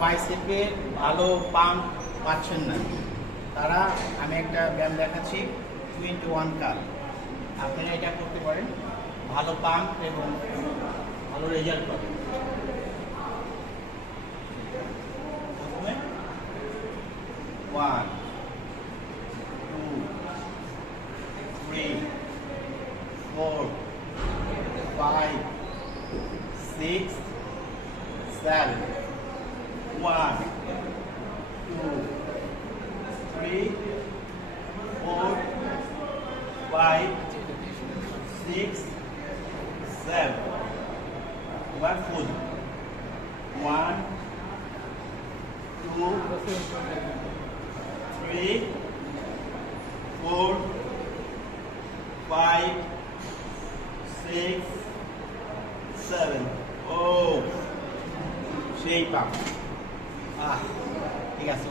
বাইসেপে ভালো পাম্প পাচ্ছেন না, তারা আমি একটা ব্যায়াম দেখাচ্ছি 21 কাল। আপনারা এটা করতে পারেন, ভালো পাম্প এবং ভালো রেজাল্ট পাবেন। প্রথমে 1 2 3 4 5 6 7 1 2 3 4 5 6 7 এবার ফুল 1 2 3 4 5 6 7 ও সেই পাম ঠিক আছে।